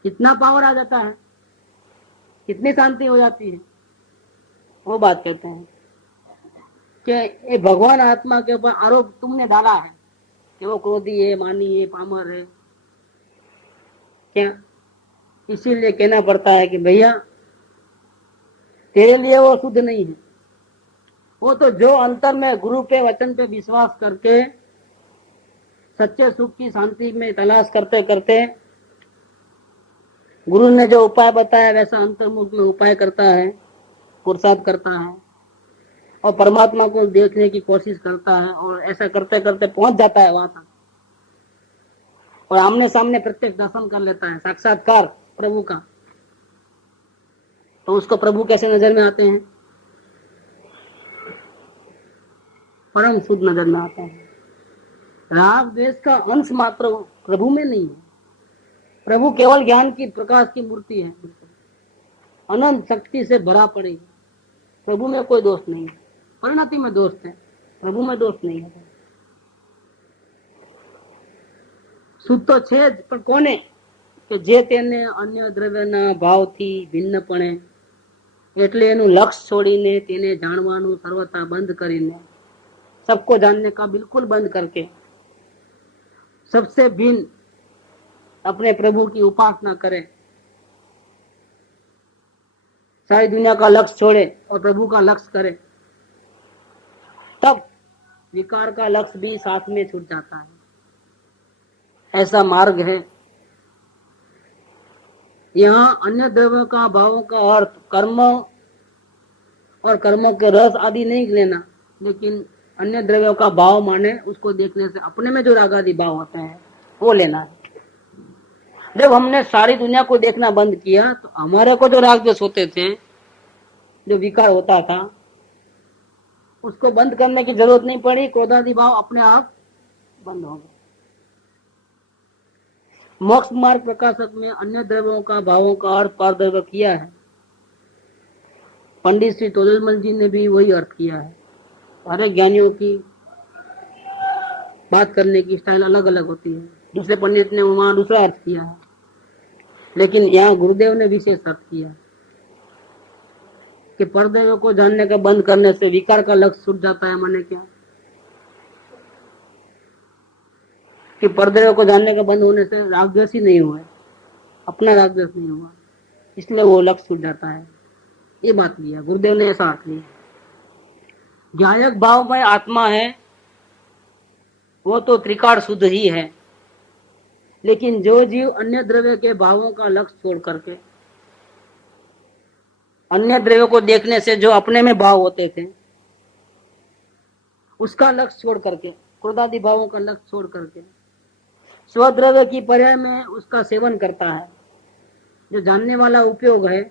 कितना पावर आ जाता है, कितनी शांति हो जाती है। वो बात कहते हैं कि ये भगवान आत्मा के ऊपर आरोप तुमने डाला है कि वो क्रोधी है, मानी है, पामर है। क्या इसीलिए कहना पड़ता है कि भैया तेरे लिए वो शुद्ध नहीं है। वो तो जो अंतर में गुरु पे वचन पे विश्वास करके सच्चे सुख की शांति में तलाश करते करते गुरु ने जो उपाय बताया वैसा अंतर्मुख में उपाय करता है, पुरुषार्थ करता है और परमात्मा को देखने की कोशिश करता है, और ऐसा करते करते पहुंच जाता है वहां तक और आमने सामने प्रत्यक्ष दर्शन कर लेता है, साक्षात्कार प्रभु का। तो उसको प्रभु कैसे नजर में आते हैं? परम शुद्ध नजर में आते हैं। राग द्वेष का अंश मात्र प्रभु में नहीं है। प्रभु केवल ज्ञान की प्रकाश की मूर्ति है, अनंत शक्ति से भरा पड़ी। प्रभु में कोई दोष नहीं है, परिणति में दोष है, प्रभु में दोष नहीं है। शुद्ध तो छे ज, પણ કોને? કે જે તેને અન્ય દ્રવ્યના ભાવથી ભિન્ન પણે, એટલે એનું લક્ષ્ય છોડીને તેને જાણવાનું સર્વતા બંધ કરીને, सबको जानने का बिल्कुल बंद करके सबसे भिन्न अपने प्रभु की उपासना करे, सारी दुनिया का लक्ष्य छोड़े और प्रभु का लक्ष्य करे, तब विकार का लक्ष्य भी साथ में छूट जाता है। ऐसा मार्ग है। यहाँ अन्य द्रव्यों का भावों का अर्थ कर्म और कर्मों के रस आदि नहीं लेना, लेकिन अन्य द्रव्यों का भाव माने उसको देखने से अपने में जो राग आदि भाव होते हैं वो लेना है। जब हमने सारी दुनिया को देखना बंद किया तो हमारे को जो राग द्वेष होते थे, जो विकार होता था, उसको बंद करने की जरूरत नहीं पड़ी। क्रोधादि भाव अपने आप बंद हो गए। मोक्ष मार्ग प्रकाशक में अन्य द्रव्यों का भावों का अर्थ पारदर्शी किया है। पंडित श्री तोलमल जी ने भी वही अर्थ किया है। हर ज्ञानियों की बात करने की स्टाइल अलग अलग होती है। दूसरे पंडित ने वहां दूसरा अर्थ किया है, लेकिन यहाँ गुरुदेव ने विशेष अर्थ किया कि परदेव को जानने का बंद करने से विकार का लक्ष्य छूट जाता है। माने क्या कि परदेव को जानने का बंद होने से राग द्वेष ही नहीं हुआ, अपना राग द्वेष नहीं हुआ, इसलिए वो लक्ष्य छूट जाता है। ये बात लिया गुरुदेव ने, ऐसा अर्थ लिया। ज्ञायक भाव में आत्मा है वो तो त्रिकाल शुद्ध ही है, लेकिन जो जीव अन्य द्रव्य के भावों का लक्ष्य छोड़ करके, अन्य द्रव्यों को देखने से जो अपने में भाव होते थे उसका लक्ष्य छोड़ करके, क्रोधादि भावों का लक्ष्य छोड़ करके स्वद्रव्य की पर्याय में उसका सेवन करता है, जो जानने वाला उपयोग है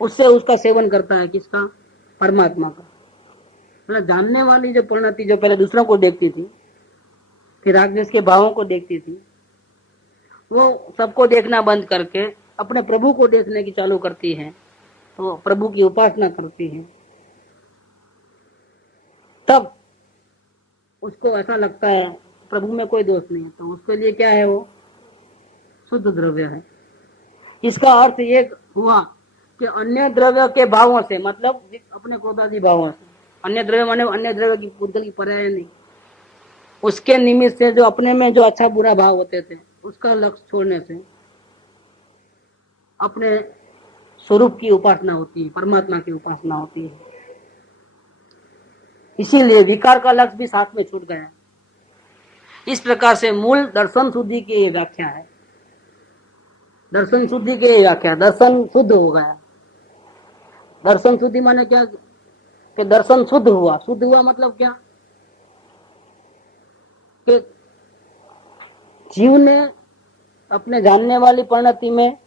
उससे उसका सेवन करता है। किसका? परमात्मा का। मतलब जानने वाली जो परिणति जो पहले दूसरों को देखती थी, फिर राग द्वेष के भावों को देखती थी, वो सबको देखना बंद करके अपने प्रभु को देखने की चालू करती है, तो प्रभु की उपासना करती है। तब उसको ऐसा लगता है प्रभु में कोई दोष नहीं है, तो उसके लिए क्या है? वो शुद्ध द्रव्य है। इसका अर्थ ये हुआ कि अन्य द्रव्य के भावों से, मतलब अपने क्रोधादि भावों से, अन्य द्रव्य माने अन्य द्रव्य की पुद्गल की पर्याय नहीं, उसके निमित्त से जो अपने में जो अच्छा बुरा भाव होते थे उसका लक्ष्य छोड़ने से अपने स्वरूप की उपासना होती है, परमात्मा की उपासना होती है। इसीलिए विकार का लक्ष्य भी साथ में छूट गया। इस प्रकार से मूल दर्शन शुद्धि की ये व्याख्या है। दर्शन शुद्धि की ये व्याख्या, दर्शन शुद्ध हो गया। दर्शन शुद्धि माने क्या? कि दर्शन शुद्ध हुआ। शुद्ध हुआ मतलब क्या? कि जीव ने अपने जानने वाली परिणति में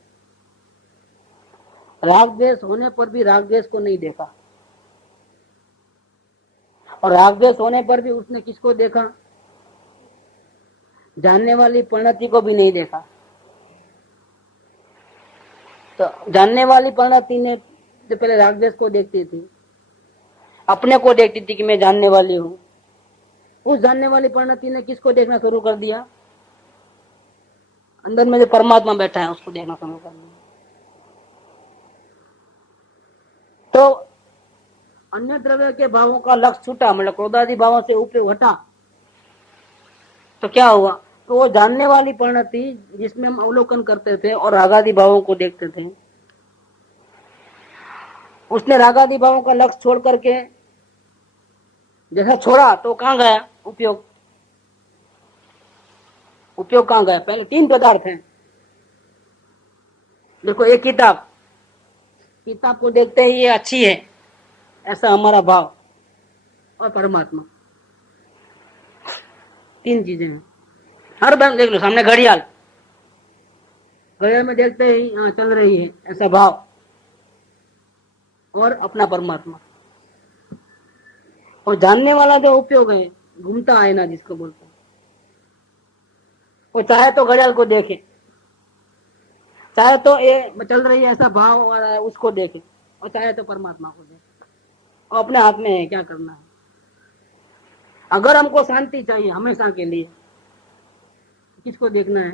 राग द्वेष होने पर भी राग द्वेष को नहीं देखा, और राग द्वेष होने पर भी उसने किसको देखा? जानने वाली परिणति को भी नहीं देखा। तो जानने वाली परिणति ने जो पहले राग द्वेष को देखती थी, अपने को देखती थी कि मैं जानने वाली हूं, उस जानने वाली परिणति ने किसको देखना शुरू कर दिया? अंदर में जो परमात्मा बैठा है उसको देखना शुरू कर दिया। तो अन्य द्रव्य के भावों का लक्ष्य छूटा, मतलब क्रोधादि भावों से उपयोग हटा, तो क्या हुआ? तो वो जानने वाली परिणति जिसमें हम अवलोकन करते थे और रागादि भावों को देखते थे, उसने रागादि भावों का लक्ष्य छोड़ करके जैसा छोड़ा तो कहां गया? उपयोग। उपयोग कहां गया? पहले तीन पदार्थ हैं। देखो, एक किताब, किताब को देखते ही ये अच्छी है ऐसा हमारा भाव, और परमात्मा, तीन चीजें हैं। हर बार देख लो, सामने घड़ियाल, घड़ियाल में देखते ही हाँ चल रही है ऐसा भाव, और अपना परमात्मा। और जानने वाला जो उपयोग है, घूमता है ना जिसको बोलते हैं, वो चाहे तो घड़ियाल को देखे, चाहे तो ये चल रही है ऐसा भाव हो रहा है उसको देखे, और चाहे तो परमात्मा को देखे। और अपने हाथ में है क्या करना है। अगर हमको शांति चाहिए हमेशा के लिए, किसको देखना है?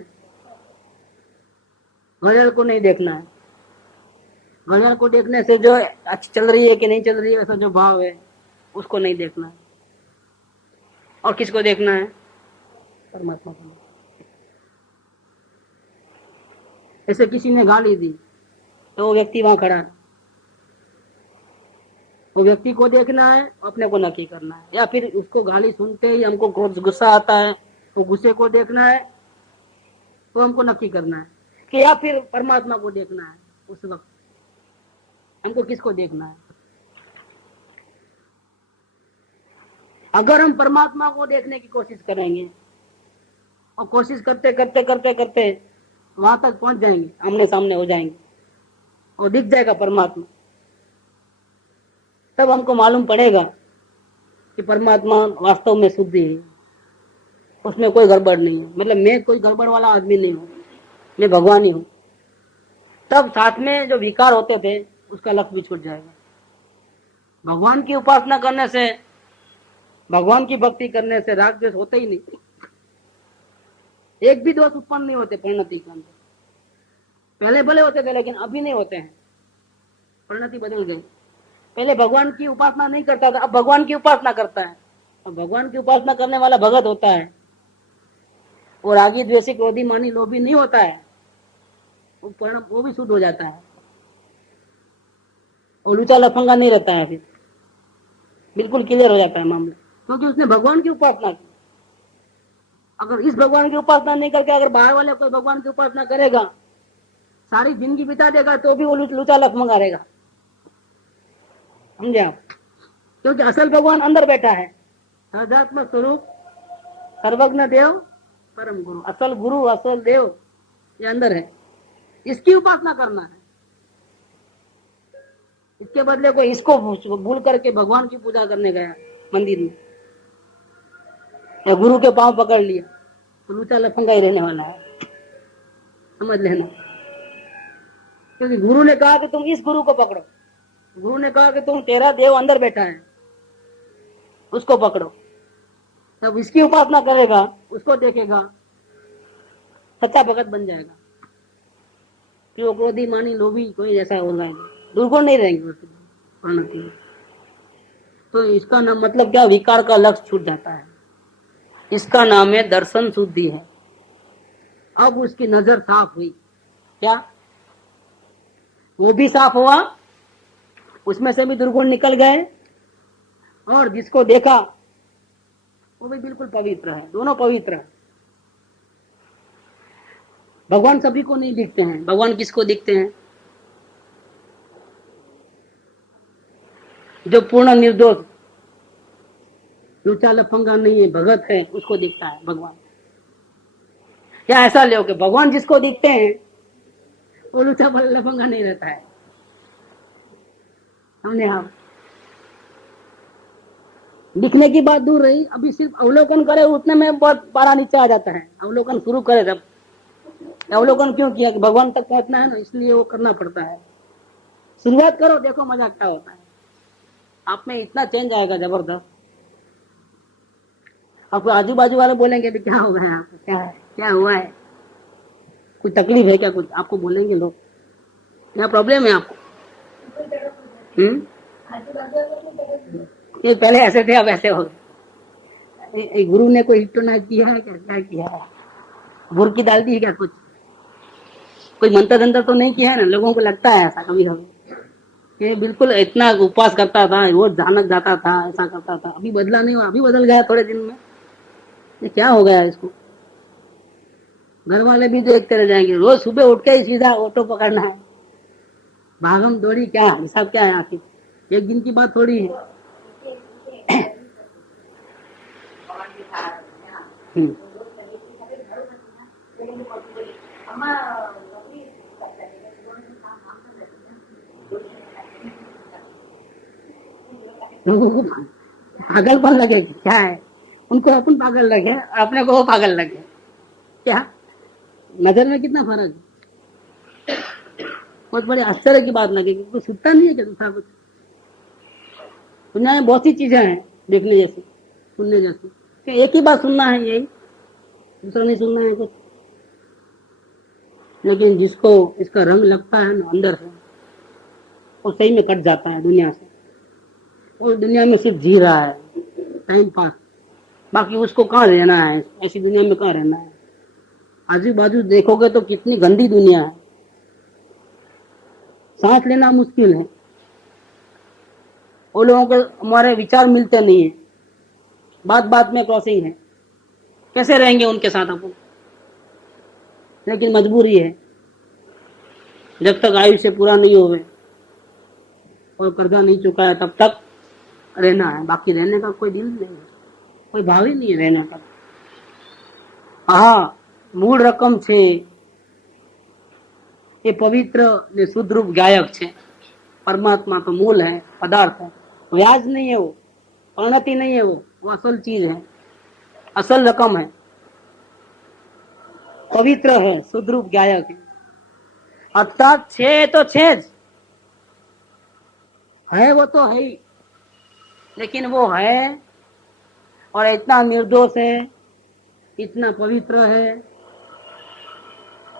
घड़ियाल को नहीं देखना है। घड़ियाल को देखने से जो अच्छी चल रही है कि नहीं चल रही है ऐसा जो भाव है उसको नहीं देखना है। और किसको देखना है? परमात्मा को। ऐसे किसी ने गाली दी तो वो व्यक्ति वहां खड़ा है, वो व्यक्ति को देखना है, अपने को नक्की करना है। या फिर उसको गाली सुनते ही हमको गुस्सा आता है, तो गुस्से को देखना है, तो हमको नक्की करना है कि या फिर परमात्मा को देखना है। उस वक्त हमको किसको देखना है? अगर हम परमात्मा को देखने की कोशिश करेंगे, और कोशिश करते करते करते करते वहां तक पहुंच जाएंगे, आमने सामने हो जाएंगे और दिख जाएगा परमात्मा, तब हमको मालूम पड़ेगा कि परमात्मा वास्तव में शुद्ध है, उसमें कोई गड़बड़ नहीं है। मतलब मैं कोई गड़बड़ वाला आदमी नहीं हूं, मैं भगवान ही हूं। तब साथ में जो विकार होते थे उसका लक्ष्य भी छूट जाएगा। भगवान की उपासना करने से, भगवान की भक्ति करने से राग द्वेष होते ही नहीं, एक भी दोष उत्पन्न नहीं होते परिणति के अंदर। पहले भले होते थे लेकिन अभी नहीं होते हैं, परिणति बदल गई। पहले भगवान की उपासना नहीं करता था, अब भगवान की उपासना करता है। और भगवान की उपासना करने वाला भगत होता है, और रागी द्वेषी क्रोधी मानी लोभी नहीं होता है, वो भी शुद्ध हो जाता है, और लूचा लफंगा नहीं रहता है, फिर बिल्कुल क्लियर हो जाता है मामला, क्योंकि उसने भगवान की उपासना की। अगर इस भगवान की उपासना नहीं करके अगर बाहर वाले कोई भगवान की उपासना करेगा, सारी जिंदगी बिता देगा, तो भी वो लूचा लफंगा रहेगा। समझे आप? क्योंकि असल भगवान अंदर बैठा है, सदात्म स्वरूप सर्वज्ञ देव परम गुरु। असल गुरु, असल देव ये अंदर है, इसकी उपासना करना है। इसके बदले कोई इसको भूल करके भगवान की पूजा करने गया मंदिर में, या गुरु के पांव पकड़ लिया, तो लूचा लफंगा ही रहने वाला है, समझ लेना। क्योंकि गुरु ने कहा कि तुम इस गुरु को पकड़ो, गुरु ने कहा कि तुम तेरा देव अंदर बैठा है उसको पकड़ो। तब इसकी उपासना करेगा, उसको देखेगा, सच्चा भगत बन जाएगा। कि वो क्रोधी मानी लोभी कोई जैसा हो जाएगा, दुर्गुण नहीं रहेंगे। तो इसका नाम मतलब क्या? विकार का लक्ष्य छूट जाता है। इसका नाम है दर्शन शुद्धि है। अब उसकी नजर साफ हुई, क्या वो भी साफ हुआ, उसमें से भी दुर्गुण निकल गए, और जिसको देखा वो भी बिल्कुल पवित्र है, दोनों पवित्र है। भगवान सभी को नहीं दिखते हैं। भगवान किसको दिखते हैं? जो पूर्ण निर्दोष लूचा लफंगा नहीं है, भगत है, उसको दिखता है भगवान। क्या ऐसा लो कि भगवान जिसको दिखते हैं वो लूचा लफंगा नहीं रहता है। हमने आप दिखने की बात दूर रही, अभी सिर्फ अवलोकन करे उतने में बहुत पारा नीचे आ जाता है। अवलोकन शुरू करे तब, अवलोकन क्यों किया कि भगवान तक पहुंचना है ना, इसलिए वो करना पड़ता है। शुरुआत करो, देखो मजा क्या होता है। आप में इतना चेंज आएगा जबरदस्त। आपको आजू बाजू वाले बोलेंगे भी क्या हो गया है आपको, क्या है, क्या हुआ है, कुछ तकलीफ है क्या, कुछ आपको बोलेंगे लोग, क्या प्रॉब्लम है आपको। ये पहले ऐसे थे, अब ऐसे हो गए। गुरु ने कोई हिटोना किया है क्या, क्या किया है, बुरकी डाल दी है क्या, कुछ कोई मंत्र तंत्र तो नहीं किया है ना। लोगों को लगता है ऐसा कभी कभी, ये बिल्कुल इतना उपवास करता था, वो झानक जाता था, ऐसा करता था, अभी बदला नहीं हुआ, अभी बदल गया थोड़े दिन में। ये क्या हो गया इसको। घर वाले भी देखते रह जाएंगे, रोज सुबह उठ के सीधा ऑटो पकड़ना है, भागम दौड़ी, क्या हिसाब क्या है आखिर, एक दिन की बात थोड़ी है। लोगों को पागलपन लगे क्या है, उनको अपन पागल लगे, अपने को वो पागल लगे, क्या नजर में कितना फर्क है। बहुत बड़े आश्चर्य की बात लगेगी, कुछ सुनता नहीं है क्या दूसरा कुछ। दुनिया में बहुत सी चीजें हैं देखने जैसी, सुनने जैसी, एक ही बात सुनना है, यही, दूसरा नहीं सुनना है कुछ। लेकिन जिसको इसका रंग लगता है ना अंदर से, वो सही में कट जाता है दुनिया से, और दुनिया में सिर्फ जी रहा है टाइम पास, बाकी उसको कहाँ रहना है, ऐसी दुनिया में कहाँ रहना है। आजू बाजू देखोगे तो कितनी गंदी दुनिया है, सांस लेना मुश्किल है। वो लोगों को हमारे विचार मिलते नहीं है, बात बात में क्रॉसिंग है, कैसे रहेंगे उनके साथ अपन। लेकिन मजबूरी है, जब तक आयुष्य पूरा नहीं होवे और कर्जा नहीं चुकाया तब तक रहना है, बाकी रहने का कोई दिल नहीं है, कोई भाव ही नहीं है रहने का। हाँ, मूल रकम छे ये पवित्र ने शुद्ध रूप गायक छे। परमात्मा तो मूल है, पदार्थ है, व्याज नहीं है, वो परिणति नहीं है, वो असल चीज है, असल रकम है, पवित्र है, शुद्ध रूप गायक है। अर्थात छे तो छे, है वो तो है ही, लेकिन वो है और इतना निर्दोष है, इतना पवित्र है,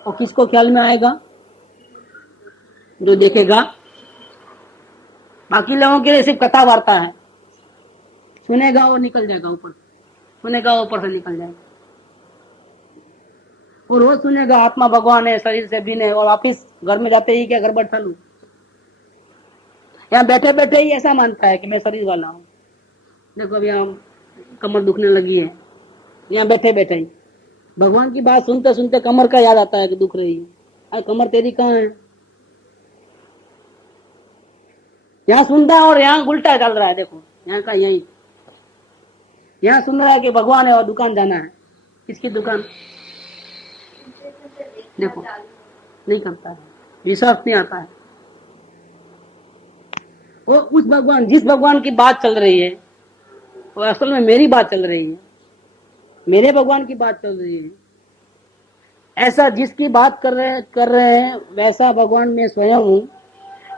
और किसको ख्याल में आएगा, जो देखेगा। बाकी लोगों के लिए सिर्फ कथा वार्ता है, सुनेगा वो निकल जाएगा ऊपर, सुनेगा वो ऊपर से निकल जाएगा, और वो सुनेगा आत्मा भगवान है, शरीर से भिन्न है, और वापिस घर में जाते ही क्या गड़बड़ चालू। यहाँ बैठे बैठे ही ऐसा मानता है कि मैं शरीर वाला हूँ। देखो अभी यहाँ कमर दुखने लगी है, यहाँ बैठे बैठे ही भगवान की बात सुनते सुनते कमर का याद आता है कि दुख रही है। अरे कमर तेरी कहाँ है, यहाँ सुनता है और यहाँ उल्टा चल रहा है। देखो यहाँ का यही, यहाँ सुन रहा है कि भगवान है और दुकान जाना है। किसकी दुकान, देखो नहीं करता है, विश्वास नहीं आता है। वो उस भगवान, जिस भगवान की बात चल रही है, वो असल में मेरी बात चल रही है, मेरे भगवान की बात चल रही है। ऐसा जिसकी बात कर रहे हैं वैसा भगवान मैं स्वयं हूँ,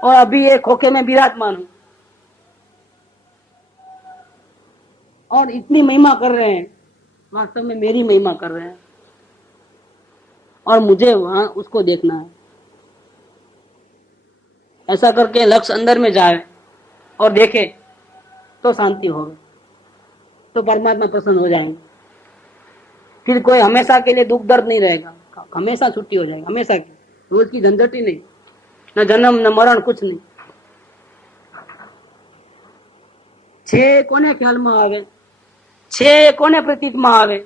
और अभी एक खोखे में विराजमान हूँ, और इतनी महिमा कर रहे हैं, वास्तव में मेरी महिमा कर रहे हैं, और मुझे वहां उसको देखना है। ऐसा करके लक्ष्य अंदर में जाए और देखे तो शांति होगी, तो परमात्मा प्रसन्न हो जाएंगे। फिर कोई हमेशा के लिए दुख दर्द नहीं रहेगा, हमेशा छुट्टी हो जाएगी, हमेशा की, रोज की झंझट ही नहीं, न जन्म न मरण, कुछ नहीं। छे कोने ख्याल में आवे, छे कोने प्रतीत में आवे,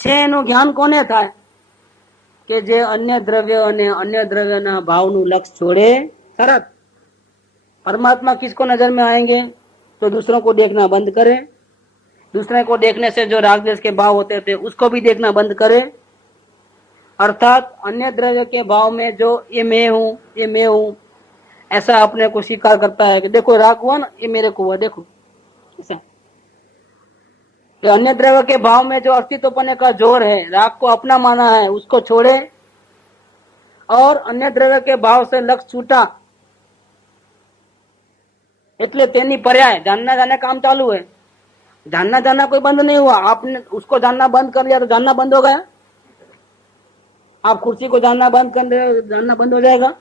छे નું જ્ઞાન કોને થાય કે જે અન્ય દ્રવ્ય અને અન્ય દ્રવ્યના ભાવનું લક્ષ છોડે તરત। परमात्मा किसको नजर में आएंगे, तो दूसरों को देखना बंद करे, दूसरे को देखने से जो राग द्वेष के भाव होते थे उसको भी देखना बंद करे, अर्थात अन्य द्रव्य के भाव में जो ये मैं हूं ऐसा अपने को स्वीकार करता है कि देखो राग हुआ ना, ये मेरे को हुआ, देखो ऐसा। तो अन्य द्रव्य के भाव में जो अस्तित्वपने का जोर है, राग को अपना माना है, उसको छोड़े और अन्य द्रव्य के भाव से लक्ष्य छूटा એટલે તેની पर्याय जानना जाने काम चालू है। जानना कोई बंद नहीं हुआ, आपने उसको जानना बंद कर लिया तो जानना बंद हो गया। आप कुर्सी को जानना बंद कर दे, जानना बंद हो जाएगा।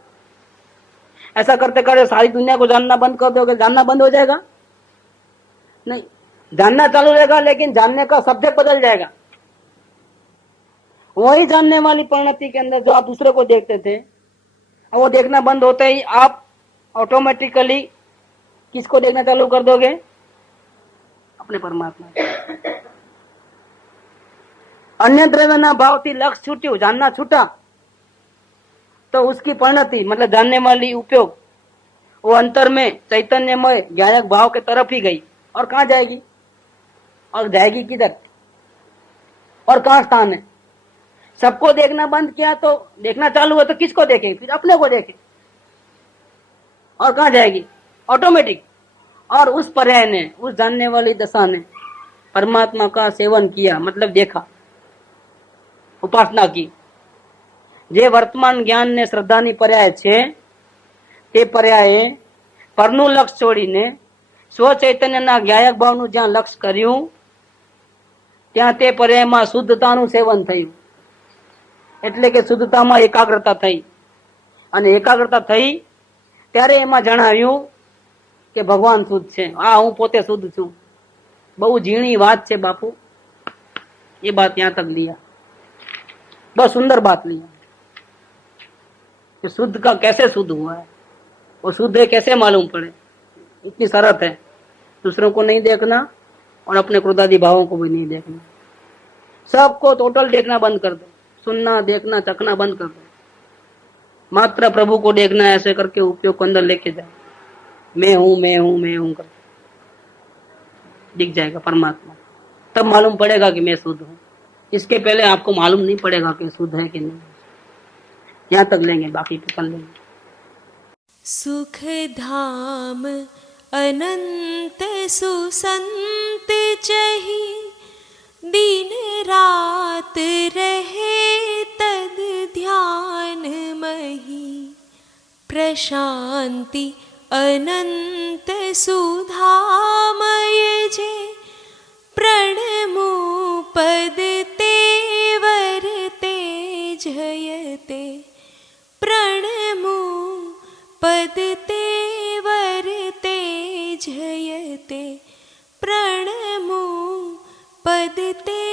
ऐसा करते करते सारी दुनिया को जानना बंद कर दोगे, जानना बंद हो जाएगा? नहीं, जानना चालू रहेगा, लेकिन जानने का सब्जेक्ट बदल जाएगा। वही जानने वाली परिणति के अंदर जो आप दूसरे को देखते थे, वो देखना बंद होते ही आप ऑटोमेटिकली किसको देखना चालू कर दोगे? अपने परमात्मा। अन्य द्रव्यना भावથી लक्ष्य छूट्યું, जानना छूटा, तो उसकी परिणति मतलब जानने वाली उपयोग वो अंतर में चैतन्यमय ज्ञायक भाव के तरफ ही गई। और कहाँ जाएगी? और जाएगी किधर? और कहाँ स्थान है? सबको देखना बंद किया तो देखना चालू है तो किसको देखे? फिर अपने को देखे। और कहाँ जाएगी? ऑटोमेटिक। और उस पर्याय ने, उस जानने वाली दशा ने परमात्मा का सेवन किया, मतलब देखा, उपासना की। जे वर्तमान ज्ञान ने श्रद्धानी पर्याय छे તે પર્યાયે પરનું લક્ષ્ય છોડીને સ્વચૈતન્યના જ્ઞાયક ભાવનું જ્યાં લક્ષ્ય કર્યું ત્યાં તે પર્યાયમાં શુદ્ધતાનું સેવન થયું। એટલે કે શુદ્ધતામાં એકાગ્રતા થઈ, અને એકાગ્રતા થઈ ત્યારે એમાં જણાવ્યું કે ભગવાન શુદ્ધ છે, હું પોતે શુદ્ધ છું। બહુ ઝીણી વાત છે બાપુ, ये बात यहाँ तक लिया, बहुत सुंदर बात लिया कि शुद्ध का कैसे शुद्ध हुआ है, वो शुद्ध है कैसे मालूम पड़े। इतनी शरत है, दूसरों को नहीं देखना और अपने क्रोधादि भावों को भी नहीं देखना। सबको टोटल देखना बंद कर दो, सुनना देखना चखना बंद कर दो, मात्र प्रभु को देखना। ऐसे करके उपयोग को अंदर लेके जाओ, मैं हूं मैं हूं मैं हूं कर दिख जाएगा परमात्मा। तब मालूम पड़ेगा कि मैं शुद्ध हूं। इसके पहले आपको मालूम नहीं पड़ेगा कि शुद्ध है कि नहीं। यहाँ तक लेंगे, बाकी तो कल लेंगे। सुख धाम अनंत सुसंत चही, दिन रात रहे तद ध्यान मही। प्रशांति अनंत सुधामय जे, प्रणमो पद तेवर तेजयते। प्रणमो पद तेवर तेजयते, प्रणमो पद ते